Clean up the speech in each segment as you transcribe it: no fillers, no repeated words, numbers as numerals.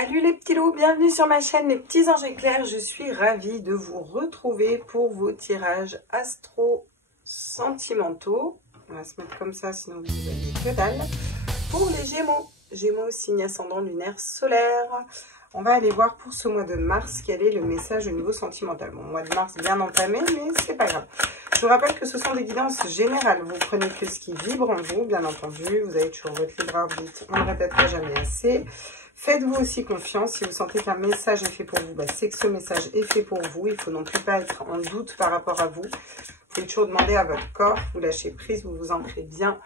Salut les petits loups, bienvenue sur ma chaîne les petits anges éclairs. Je suis ravie de vous retrouver pour vos tirages astro-sentimentaux. On va se mettre comme ça, sinon vous n'avez que dalle. Pour les Gémeaux, signe ascendant lunaire solaire. On va aller voir pour ce mois de mars quel est le message au niveau sentimental. Bon, mois de mars bien entamé, mais c'est pas grave. Je vous rappelle que ce sont des guidances générales. Vous prenez que ce qui vibre en vous, bien entendu. Vous avez toujours votre libre arbitre, on ne le répétera jamais assez. Faites-vous aussi confiance. Si vous sentez qu'un message est fait pour vous, c'est que ce message est fait pour vous. Il ne faut non plus pas être en doute par rapport à vous. Vous pouvez toujours demander à votre corps. Vous lâchez prise, vous vous ancrez bien.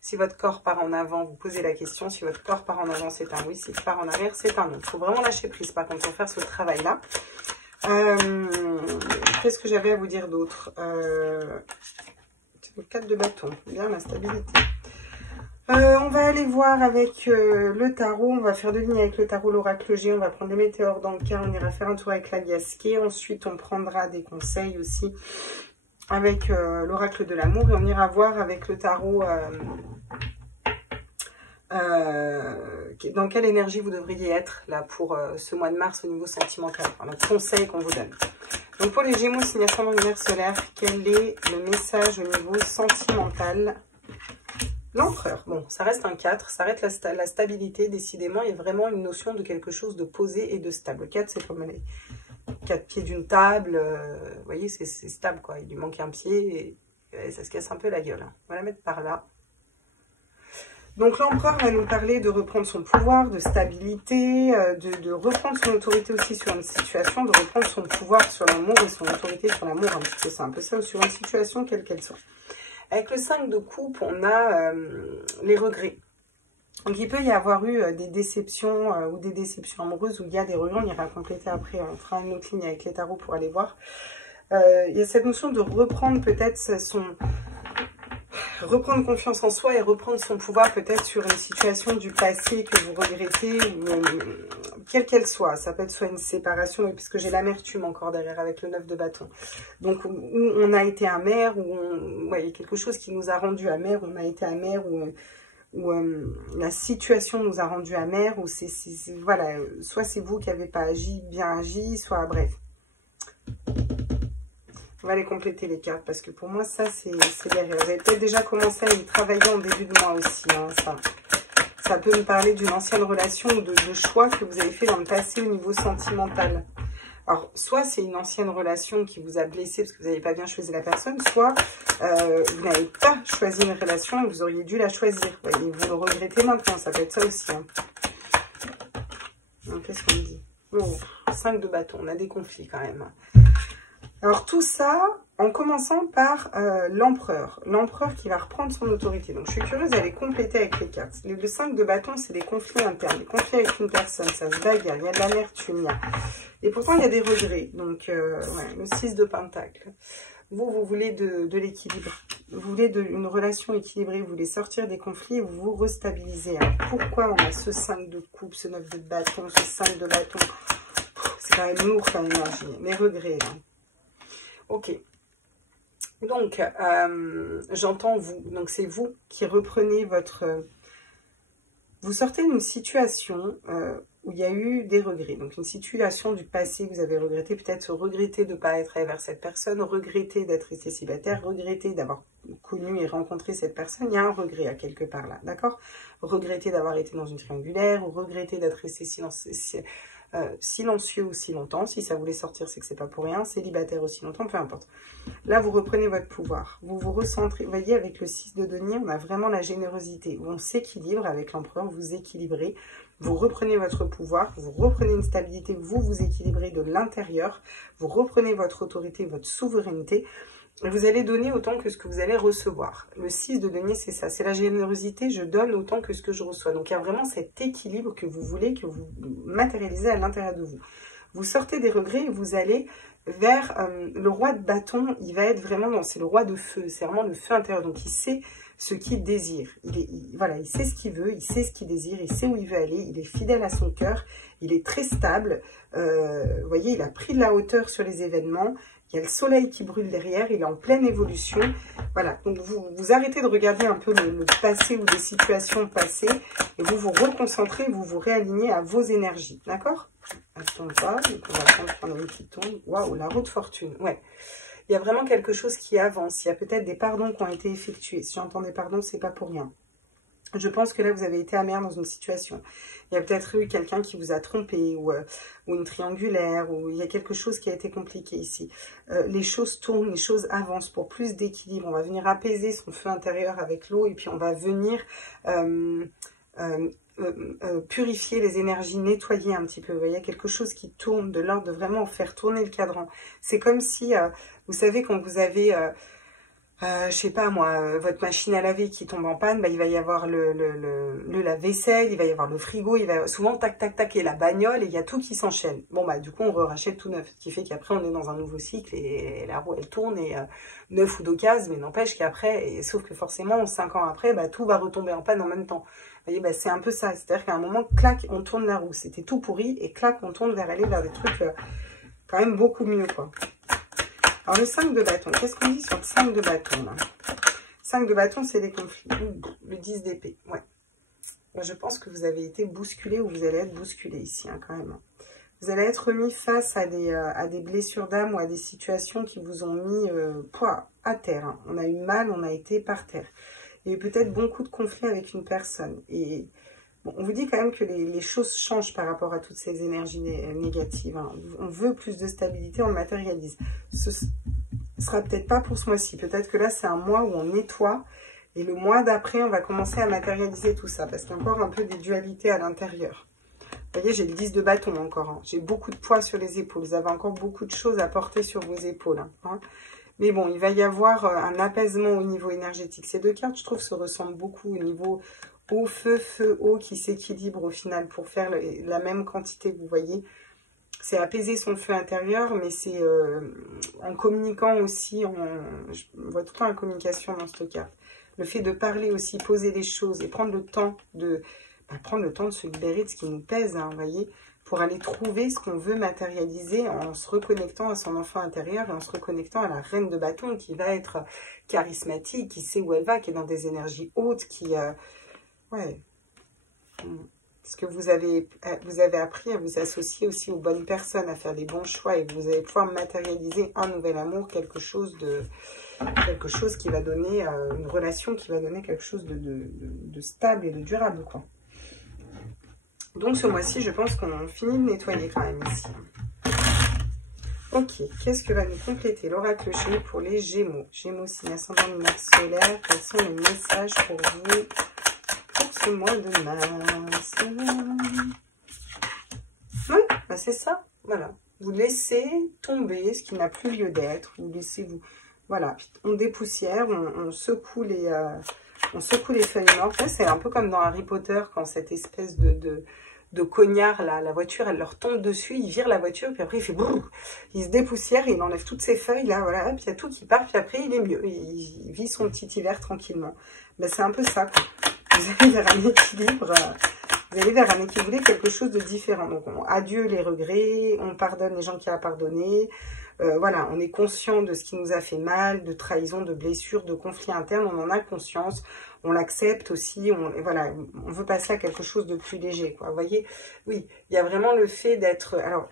Si votre corps part en avant, vous posez la question. Si votre corps part en avant, c'est un oui. S'il part en arrière, c'est un non. Il faut vraiment lâcher prise, par contre, pour faire ce travail-là. Qu'est-ce que j'avais à vous dire d'autre? C'est le 4 de bâton. Bien, la stabilité. On va aller voir avec le tarot. On va faire 2 lignes avec le tarot, l'oracle G. On va prendre les météores dans le cas. On ira faire un tour avec la Gasquet. Ensuite, on prendra des conseils aussi avec l'oracle de l'amour. Et on ira voir avec le tarot dans quelle énergie vous devriez être là pour ce mois de mars au niveau sentimental. Enfin, le conseil qu'on vous donne. Donc pour les Gémeaux, signe ascendant lunaire solaire, quel est le message au niveau sentimental? L'empereur, bon, ça reste un 4, ça reste la stabilité, décidément, il y a vraiment une notion de quelque chose de posé et de stable. Le 4, c'est comme les 4 pieds d'une table, vous voyez, c'est stable, quoi. Il lui manque un pied et ça se casse un peu la gueule. Hein. On va la mettre par là. Donc l'empereur va nous parler de reprendre son pouvoir, de stabilité, de reprendre son autorité aussi sur une situation, de reprendre son pouvoir sur l'amour et son autorité sur l'amour, un petit peu ça, un peu ça, sur une situation quelle qu'elle soit. Avec le 5 de coupe, on a les regrets. Donc, il peut y avoir eu des déceptions ou des déceptions amoureuses où il y a des regrets. On ira compléter après. On fera une autre ligne avec les tarots pour aller voir. Il y a cette notion de reprendre peut-être reprendre confiance en soi et reprendre son pouvoir peut-être sur une situation du passé que vous regrettez, ou, quelle qu'elle soit. Ça peut être soit une séparation, puisque j'ai l'amertume encore derrière avec le 9 de bâton. Donc, où on a été amer, où il y a quelque chose qui nous a rendu amer, on a été amer, ou la situation nous a rendu amer, ou voilà, soit c'est vous qui n'avez pas bien agi, soit bref. On va les compléter les cartes parce que pour moi ça c'est derrière. Vous avez peut-être déjà commencé à y travailler en début de mois aussi. Hein, ça peut nous parler d'une ancienne relation ou de choix que vous avez fait dans le passé au niveau sentimental. Alors soit c'est une ancienne relation qui vous a blessé parce que vous n'avez pas bien choisi la personne, soit vous n'avez pas choisi une relation et vous auriez dû la choisir. Et vous le regrettez maintenant, ça peut être ça aussi. Hein. Qu'est-ce qu'on dit? Oh, 5 de bâton, on a des conflits quand même. Alors tout ça, en commençant par l'empereur. L'empereur qui va reprendre son autorité. Donc je suis curieuse d'aller compléter avec les cartes. Le 5 de bâton, c'est des conflits internes. Des conflits avec une personne, ça se bagarre, il y a de l'amertume. Et pourtant, il y a des regrets. Donc ouais, le 6 de pentacle. Vous voulez de l'équilibre. Vous voulez une relation équilibrée. Vous voulez sortir des conflits et vous vous restabilisez. Alors, pourquoi on a ce 5 de coupe, ce 9 de bâton, ce 5 de bâton? C'est quand même lourd comme énergie. Les regrets, là. Ok, donc j'entends vous, donc c'est vous qui reprenez vous sortez d'une situation où il y a eu des regrets, donc une situation du passé que vous avez regretté, peut-être regretter de ne pas être allé vers cette personne, regretter d'être resté célibataire, regretter d'avoir connu et rencontré cette personne, il y a un regret à quelque part là, d'accord? Regretter d'avoir été dans une triangulaire, ou regretter d'être resté silencieux aussi longtemps, si ça voulait sortir, c'est que c'est pas pour rien, célibataire aussi longtemps, peu importe. Là, vous reprenez votre pouvoir, vous vous recentrez, vous voyez, avec le 6 de denier, on a vraiment la générosité, où on s'équilibre avec l'empereur, vous équilibrez, vous reprenez votre pouvoir, vous reprenez une stabilité, vous vous équilibrez de l'intérieur, vous reprenez votre autorité, votre souveraineté, et vous allez donner autant que ce que vous allez recevoir. Le 6 de denier, c'est ça, c'est la générosité, je donne autant que ce que je reçois. Donc, il y a vraiment cet équilibre que vous voulez, que vous matérialisez à l'intérieur de vous. Vous sortez des regrets et vous allez vers le roi de bâton, il va être vraiment, c'est le roi de feu, c'est vraiment le feu intérieur. Donc, il sait ce qu'il désire. Voilà, il sait ce qu'il veut, il sait ce qu'il désire, il sait où il veut aller, il est fidèle à son cœur, il est très stable. Vous voyez, il a pris de la hauteur sur les événements. Il y a le soleil qui brûle derrière, il est en pleine évolution. Voilà, donc vous arrêtez de regarder un peu le passé ou des situations passées et vous vous reconcentrez, vous vous réalignez à vos énergies, d'accord? Elle ne tombe pas, donc on va prendre une qui tombe. Waouh, la roue de fortune, ouais. Il y a vraiment quelque chose qui avance, il y a peut-être des pardons qui ont été effectués. Si j'entends des pardons, c'est pas pour rien. Je pense que là, vous avez été amer dans une situation. Il y a peut-être eu quelqu'un qui vous a trompé ou une triangulaire, ou il y a quelque chose qui a été compliqué ici. Les choses tournent, les choses avancent pour plus d'équilibre. On va venir apaiser son feu intérieur avec l'eau et puis on va venir purifier les énergies, nettoyer un petit peu. Vous voyez, il y a quelque chose qui tourne de l'ordre de vraiment faire tourner le cadran. C'est comme si, vous savez, quand vous avez... je sais pas moi, votre machine à laver qui tombe en panne, bah, il va y avoir le lave-vaisselle, il va y avoir le frigo, il va souvent tac tac tac et la bagnole et il y a tout qui s'enchaîne. Bon bah du coup on rachète tout neuf, ce qui fait qu'après on est dans un nouveau cycle et la roue elle tourne et neuf ou d'occasion, mais n'empêche qu'après, sauf que forcément 5 ans après, bah tout va retomber en panne en même temps. Vous voyez, bah c'est un peu ça, c'est-à-dire qu'à un moment, clac, on tourne la roue, c'était tout pourri et clac, on tourne vers aller vers des trucs quand même beaucoup mieux quoi. Alors, le 5 de bâton, qu'est-ce qu'on dit sur le 5 de bâton, là? 5 de bâton, c'est les conflits. Le 10 d'épée, ouais. Moi, je pense que vous avez été bousculé ou vous allez être bousculé ici, hein, quand même. Vous allez être mis face à des blessures d'âme ou à des situations qui vous ont mis à terre. Hein. On a eu mal, on a été par terre. Il y a eu peut-être beaucoup de conflits avec une personne. Et bon, on vous dit quand même que les choses changent par rapport à toutes ces énergies négatives. Hein. On veut plus de stabilité, on le matérialise. Ce sera peut-être pas pour ce mois-ci. Peut-être que là, c'est un mois où on nettoie. Et le mois d'après, on va commencer à matérialiser tout ça. Parce qu'il y a encore un peu des dualités à l'intérieur. Vous voyez, j'ai le 10 de bâton encore. Hein. J'ai beaucoup de poids sur les épaules. Vous avez encore beaucoup de choses à porter sur vos épaules. Hein. Mais bon, il va y avoir un apaisement au niveau énergétique. Ces deux cartes, je trouve, se ressemblent beaucoup au niveau eau, feu, eau qui s'équilibre au final pour faire la même quantité, vous voyez. C'est apaiser son feu intérieur, mais c'est en communiquant aussi, je vois tout le temps la communication dans cette carte. Le fait de parler aussi, poser les choses et prendre le temps de se libérer de ce qui nous pèse, hein, vous voyez, pour aller trouver ce qu'on veut matérialiser en se reconnectant à son enfant intérieur et en se reconnectant à la reine de bâton qui va être charismatique, qui sait où elle va, qui est dans des énergies hautes, qui... ouais. Parce que vous avez appris à vous associer aussi aux bonnes personnes, à faire des bons choix et vous allez pouvoir matérialiser un nouvel amour, quelque chose qui va donner, une relation qui va donner quelque chose de stable et de durable, quoi. Donc ce mois-ci, je pense qu'on finit de nettoyer quand même ici. Ok, qu'est-ce que va nous compléter l'oracle chez nous pour les Gémeaux? Gémeaux, signe ascendant lunaire solaire, quels sont les messages pour vous pour ce mois de mars? Oui, bah c'est ça, voilà. Vous laissez tomber ce qui n'a plus lieu d'être, vous laissez vous... Voilà, on dépoussière, on secoue les feuilles mortes. C'est un peu comme dans Harry Potter, quand cette espèce de cognard, là, la voiture, elle leur tombe dessus, il vire la voiture, puis après il fait brrr, il se dépoussière, il enlève toutes ses feuilles, là, voilà, puis il y a tout qui part, puis après il est mieux, il vit son petit hiver tranquillement. Ben, c'est un peu ça, quoi. Vous allez vers un équilibre, vous allez vers un équilibre, vous voulez quelque chose de différent. Donc, adieu les regrets, on pardonne les gens qui ont pardonné. Voilà, on est conscient de ce qui nous a fait mal, de trahison, de blessures, de conflits internes, on en a conscience, on l'accepte aussi, voilà, on veut passer à quelque chose de plus léger, quoi. Vous voyez, oui, il y a vraiment le fait d'être... Alors,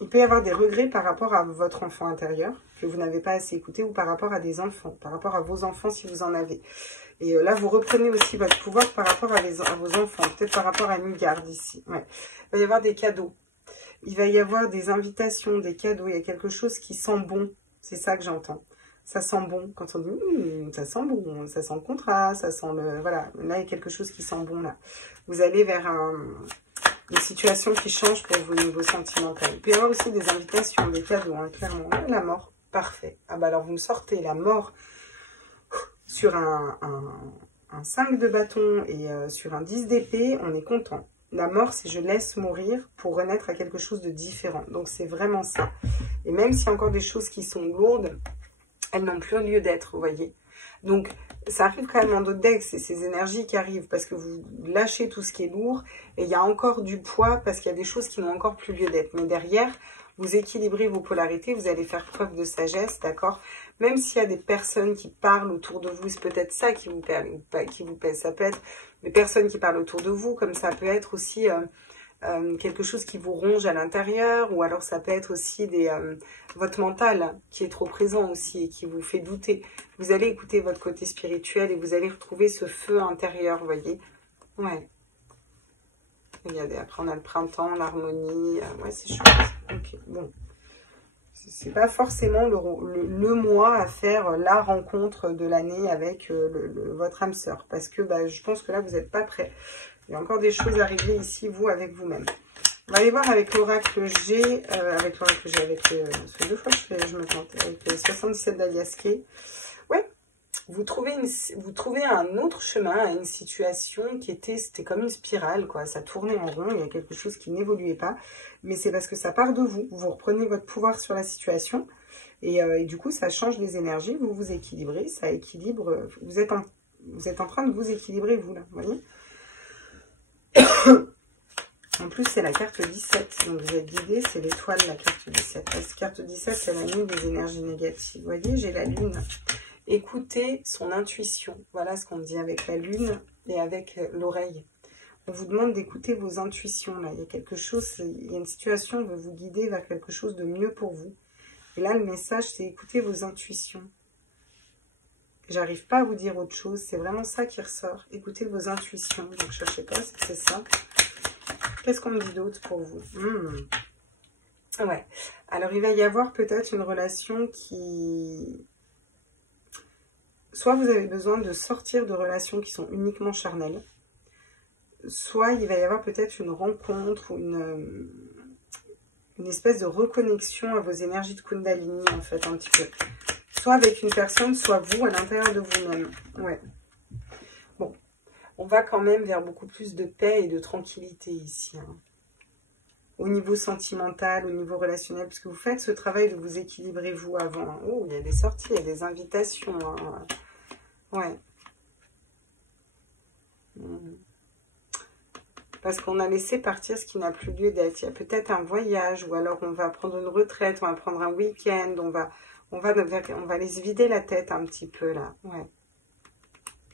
il peut y avoir des regrets par rapport à votre enfant intérieur, que vous n'avez pas assez écouté, ou par rapport à des enfants, par rapport à vos enfants si vous en avez. Et là, vous reprenez aussi votre pouvoir par rapport à vos enfants, peut-être par rapport à une garde ici. Ouais. Il va y avoir des cadeaux. Il va y avoir des invitations, des cadeaux. Il y a quelque chose qui sent bon. C'est ça que j'entends. Ça sent bon. Quand on dit, ça sent bon, ça sent le contrat, ça sent le... Voilà, là, il y a quelque chose qui sent bon, là. Vous allez vers une situation qui change pour vos niveaux sentimentaux. Il peut y avoir aussi des invitations, des cadeaux, hein, clairement. La mort, parfait. Ah bah alors, vous me sortez la mort sur un 5 de bâton et sur un 10 d'épée, on est content. La mort, c'est je laisse mourir pour renaître à quelque chose de différent. Donc, c'est vraiment ça. Et même s'il y a encore des choses qui sont lourdes, elles n'ont plus lieu d'être, vous voyez. Donc, ça arrive quand même en d'autres decks, c'est ces énergies qui arrivent parce que vous lâchez tout ce qui est lourd et il y a encore du poids parce qu'il y a des choses qui n'ont encore plus lieu d'être. Mais derrière, vous équilibrez vos polarités, vous allez faire preuve de sagesse, d'accord? Même s'il y a des personnes qui parlent autour de vous, c'est peut-être ça qui vous pèse, ça peut être des personnes qui parlent autour de vous, comme ça peut être aussi quelque chose qui vous ronge à l'intérieur, ou alors ça peut être aussi votre mental qui est trop présent aussi et qui vous fait douter. Vous allez écouter votre côté spirituel et vous allez retrouver ce feu intérieur, vous voyez? Ouais. Regardez, après on a le printemps, l'harmonie, ouais c'est chouette. Ok, bon. C'est pas forcément le mois à faire la rencontre de l'année avec votre âme sœur, parce que bah, je pense que là vous n'êtes pas prêt. Il y a encore des choses à régler ici, vous, avec vous-même. On va aller voir avec l'oracle G, avec ce deux fois je me tente, avec le 77 d'Aliasqué. Ouais, vous trouvez un autre chemin à une situation c'était comme une spirale, quoi. Ça tournait en rond, il y a quelque chose qui n'évoluait pas. Mais c'est parce que ça part de vous. Vous reprenez votre pouvoir sur la situation. Et du coup, ça change les énergies. Vous vous équilibrez, ça équilibre. Vous êtes en train de vous équilibrer, vous, là. Vous voyez? En plus, c'est la carte 17. Donc, vous êtes guidé, c'est l'étoile, la carte 17. La carte 17, c'est la nuit des énergies négatives. Vous voyez, j'ai la lune. Écoutez son intuition. Voilà ce qu'on dit avec la lune et avec l'oreille. On vous demande d'écouter vos intuitions. Là, il y a quelque chose, il y a une situation, on veut vous guider vers quelque chose de mieux pour vous. Et là, le message, c'est écouter vos intuitions. J'arrive pas à vous dire autre chose. C'est vraiment ça qui ressort. Écoutez vos intuitions. Donc, je ne sais pas si c'est ça. Qu'est-ce qu'on me dit d'autre pour vous? Ouais. Alors, il va y avoir peut-être une relation qui... Soit vous avez besoin de sortir de relations qui sont uniquement charnelles. Soit il va y avoir peut-être une rencontre ou une espèce de reconnexion à vos énergies de Kundalini, en fait, un petit peu. Soit avec une personne, soit vous, à l'intérieur de vous-même. Ouais. Bon. On va quand même vers beaucoup plus de paix et de tranquillité ici. Hein. Au niveau sentimental, au niveau relationnel, parce que vous faites ce travail de vous équilibrer, vous, avant. Hein. Oh, il y a des sorties, il y a des invitations. Hein. Ouais. Parce qu'on a laissé partir ce qui n'a plus lieu d'être. Il y a peut-être un voyage, ou alors on va prendre une retraite, on va prendre un week-end, on va aller se vider la tête un petit peu, là. Ouais.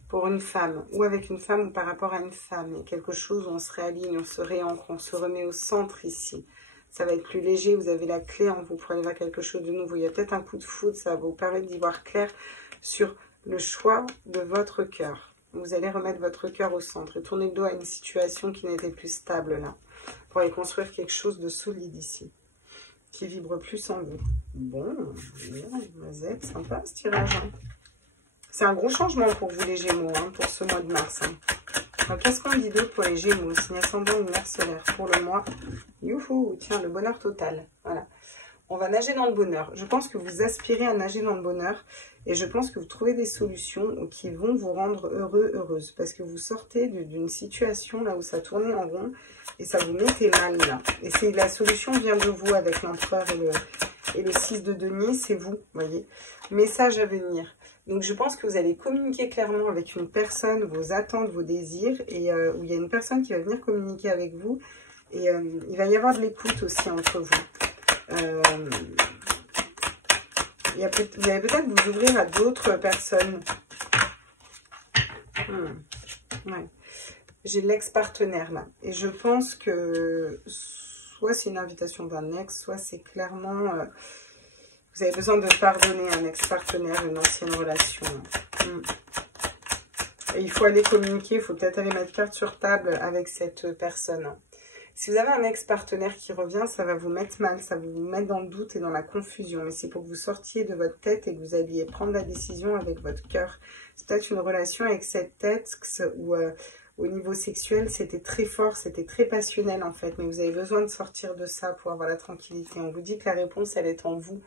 Pour une femme, ou avec une femme, ou par rapport à une femme. Il y a quelque chose où on se réaligne, on se réancre, on se remet au centre ici. Ça va être plus léger, vous avez la clé en vous pour aller vers quelque chose de nouveau. Il y a peut-être un coup de foudre, ça va vous permettre d'y voir clair sur le choix de votre cœur. Vous allez remettre votre cœur au centre et tourner le dos à une situation qui n'était plus stable là. Pour aller construire quelque chose de solide ici. Qui vibre plus en vous. Bon, vous êtes sympa ce tirage. Hein. C'est un gros changement pour vous les Gémeaux, hein, pour ce mois de mars. Hein. Alors qu'est-ce qu'on dit d'autre pour les Gémeaux? Signe ascendant lunaire solaire pour le mois. Youhou, tiens, le bonheur total. Voilà. On va nager dans le bonheur. Je pense que vous aspirez à nager dans le bonheur. Et je pense que vous trouvez des solutions qui vont vous rendre heureux, heureuse. Parce que vous sortez d'une situation là où ça tournait en rond. Et ça vous mettait mal là. Et la solution vient de vous avec l'empereur et le 6 de denier. C'est vous, voyez. Message à venir. Donc je pense que vous allez communiquer clairement avec une personne, vos attentes, vos désirs. Et où il y a une personne qui va venir communiquer avec vous. Et il va y avoir de l'écoute aussi entre vous. Vous allez peut-être vous ouvrir à d'autres personnes. Ouais. J'ai l'ex-partenaire là. Et je pense que soit c'est une invitation d'un ex, soit c'est clairement... vous avez besoin de pardonner un ex-partenaire, une ancienne relation. Et il faut aller communiquer, il faut peut-être aller mettre carte sur table avec cette personne. Si vous avez un ex-partenaire qui revient, ça va vous mettre mal, ça va vous mettre dans le doute et dans la confusion. Mais c'est pour que vous sortiez de votre tête et que vous alliez prendre la décision avec votre cœur. C'est peut-être une relation avec cette tête où au niveau sexuel, c'était très fort, c'était très passionnel en fait. Mais vous avez besoin de sortir de ça pour avoir la tranquillité. On vous dit que la réponse, elle est en vous.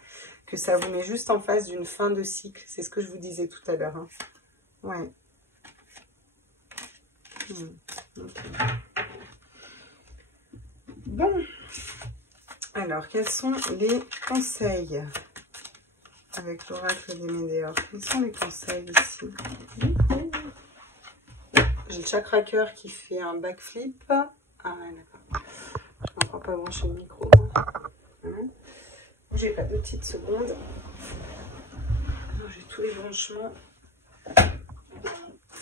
Que ça vous met juste en face d'une fin de cycle. C'est ce que je vous disais tout à l'heure. Hein. Ouais. Okay. Bon, alors quels sont les conseils avec l'oracle des Médéors? Quels sont les conseils ici? J'ai le chakra cœur qui fait un backflip. Ah ouais, d'accord. Je ne crois pas brancher le micro. Bougez pas 2 petites secondes. J'ai tous les branchements.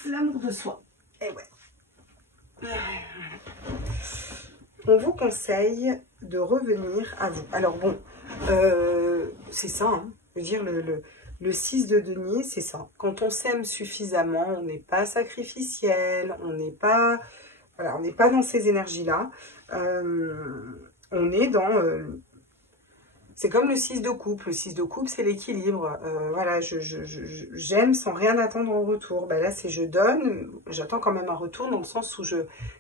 L'amour de soi. Et ouais. On vous conseille de revenir à vous. Alors bon, c'est ça, hein. Je veux dire, le 6 de denier, c'est ça. Quand on s'aime suffisamment, on n'est pas sacrificiel, on n'est pas, voilà, on n'est pas dans ces énergies-là. On est dans... c'est comme le 6 de coupe. Le 6 de coupe, c'est l'équilibre. Voilà, j'aime sans rien attendre en retour. Ben là, c'est je donne, j'attends quand même un retour dans le sens où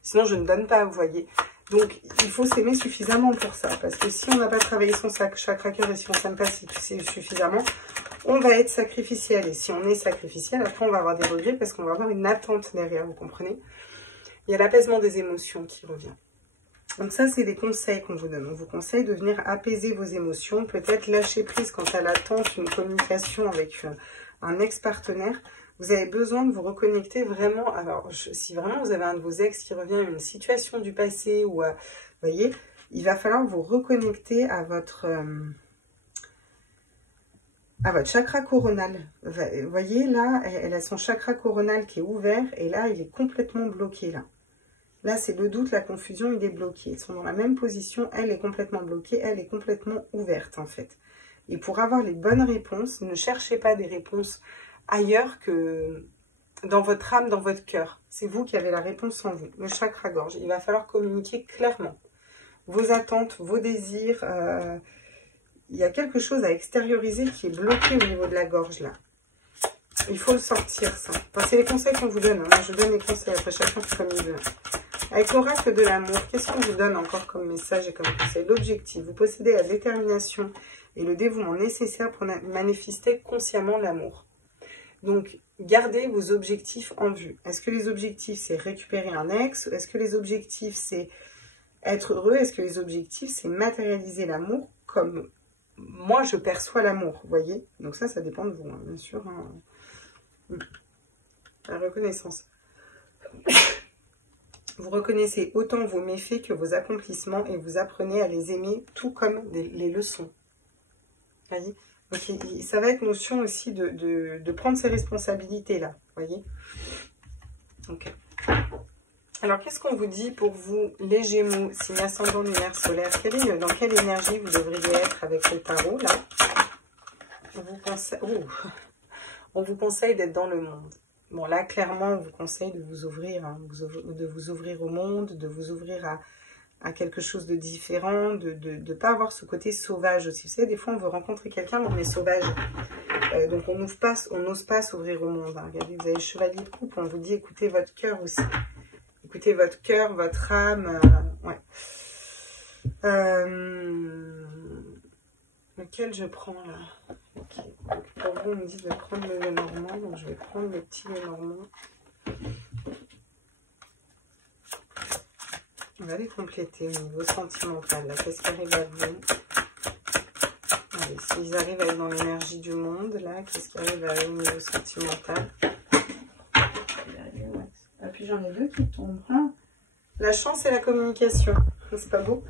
sinon je ne donne pas, vous voyez. Donc, il faut s'aimer suffisamment pour ça. Parce que si on n'a pas travaillé son chakra cœur et si on ne s'aime pas suffisamment, on va être sacrificiel. Et si on est sacrificiel, après, on va avoir des regrets parce qu'on va avoir une attente derrière, vous comprenez? Il y a l'apaisement des émotions qui revient. Donc ça, c'est des conseils qu'on vous donne. On vous conseille de venir apaiser vos émotions, peut-être lâcher prise quant à l'attente, une communication avec un ex-partenaire. Vous avez besoin de vous reconnecter vraiment. Alors, si vraiment vous avez un de vos ex qui revient à une situation du passé, ou vous voyez, il va falloir vous reconnecter à votre chakra coronal. Vous voyez, là, elle a son chakra coronal qui est ouvert, et là, il est complètement bloqué, là. Là, c'est le doute, la confusion, il est bloqué. Ils sont dans la même position, elle est complètement bloquée, elle est complètement ouverte, en fait. Et pour avoir les bonnes réponses, ne cherchez pas des réponses ailleurs que dans votre âme, dans votre cœur. C'est vous qui avez la réponse en vous, le chakra-gorge. Il va falloir communiquer clairement vos attentes, vos désirs. Il y a quelque chose à extérioriser qui est bloqué au niveau de la gorge, là. Il faut le sortir, ça. Enfin, c'est les conseils qu'on vous donne. Hein. Moi, je donne les conseils, après chacun fait comme il veut. Avec l'oracle de l'amour, qu'est-ce qu'on vous donne encore comme message et comme conseil? L'objectif. Vous possédez la détermination et le dévouement nécessaire pour manifester consciemment l'amour. Donc, gardez vos objectifs en vue. Est-ce que les objectifs, c'est récupérer un ex? Est-ce que les objectifs, c'est être heureux? Est-ce que les objectifs, c'est matérialiser l'amour comme moi, je perçois l'amour, vous voyez? Donc ça dépend de vous, hein, bien sûr. Hein. La reconnaissance. Vous reconnaissez autant vos méfaits que vos accomplissements et vous apprenez à les aimer tout comme les leçons. Vous voyez? Donc, ça va être notion aussi de prendre ses responsabilités là, vous voyez? Ok. Alors, qu'est-ce qu'on vous dit pour vous, les Gémeaux, signe ascendant lunaire solaire? Dans quelle énergie vous devriez être avec le tarot, là? On vous conseille d'être dans le monde. Bon, là, clairement, on vous conseille de vous ouvrir, hein, de vous ouvrir au monde, de vous ouvrir à quelque chose de différent, de ne pas avoir ce côté sauvage aussi. Vous savez, des fois, on veut rencontrer quelqu'un, mais on est sauvage. Donc, on n'ose pas s'ouvrir au monde. Hein. Regardez, vous avez le chevalier de coupe, on vous dit, écoutez votre cœur aussi. Écoutez votre cœur, votre âme. Ouais. Lequel je prends là? Okay. Donc, pour vous, on me dit de prendre le Lenormand. Donc, je vais prendre le petit Lenormand. On va les compléter au niveau sentimental. Qu'est-ce qui arrive à vous? Allez, s'ils arrivent à être dans l'énergie du monde, là, qu'est-ce qui arrive à eux au niveau sentimental? Ah, puis j'en ai deux qui tombent. Hein. La chance et la communication. C'est pas beau?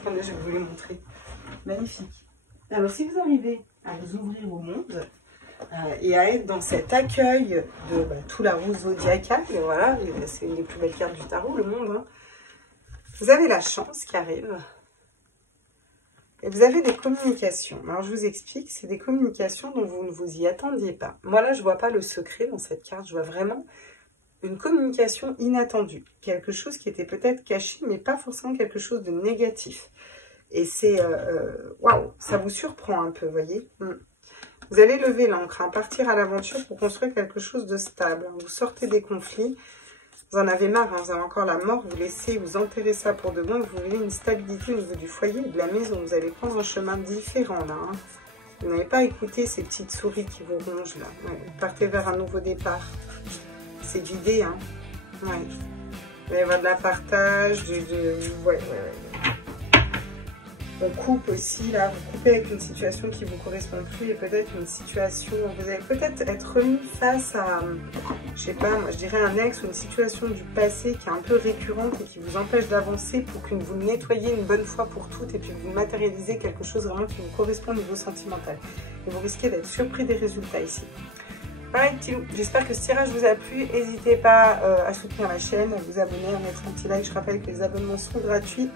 Attendez, je vais vous les montrer. Magnifique. Alors, si vous arrivez à vous ouvrir au monde et à être dans cet accueil de tout la roue zodiacale, voilà, c'est une des plus belles cartes du tarot, le monde. Hein. Vous avez la chance qui arrive. Et vous avez des communications. Alors, je vous explique, c'est des communications dont vous ne vous y attendiez pas. Moi, là, je ne vois pas le secret dans cette carte. Je vois vraiment une communication inattendue. Quelque chose qui était peut-être caché, mais pas forcément quelque chose de négatif. Et c'est... waouh, ça vous surprend un peu, vous voyez. Vous allez lever l'ancre, hein, partir à l'aventure pour construire quelque chose de stable. Vous sortez des conflits. Vous en avez marre, hein, vous avez encore la mort, vous laissez vous enterrer ça pour de bon, vous voulez une stabilité au niveau du foyer et de la maison. Vous allez prendre un chemin différent là. Hein. Vous n'avez pas écouté ces petites souris qui vous rongent là. Ouais, vous partez vers un nouveau départ. C'est guidé, hein. Ouais. Il va y avoir de la partage, ouais. On coupe aussi, là, vous coupez avec une situation qui vous correspond plus et peut-être une situation, vous allez peut-être être remis face à, je sais pas, moi je dirais un ex ou une situation du passé qui est un peu récurrente et qui vous empêche d'avancer pour que vous nettoyiez une bonne fois pour toutes et puis que vous matérialisez quelque chose vraiment qui vous correspond au niveau sentimental. Et vous risquez d'être surpris des résultats ici. Pareil, petit loup, j'espère que ce tirage vous a plu. N'hésitez pas à soutenir la chaîne, à vous abonner, à mettre un petit like. Je rappelle que les abonnements sont gratuits.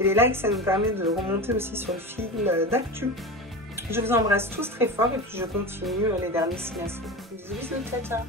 Et les likes, ça nous permet de remonter aussi sur le fil d'actu. Je vous embrasse tous très fort et puis je continue les derniers signes. Bisous, ciao, ciao.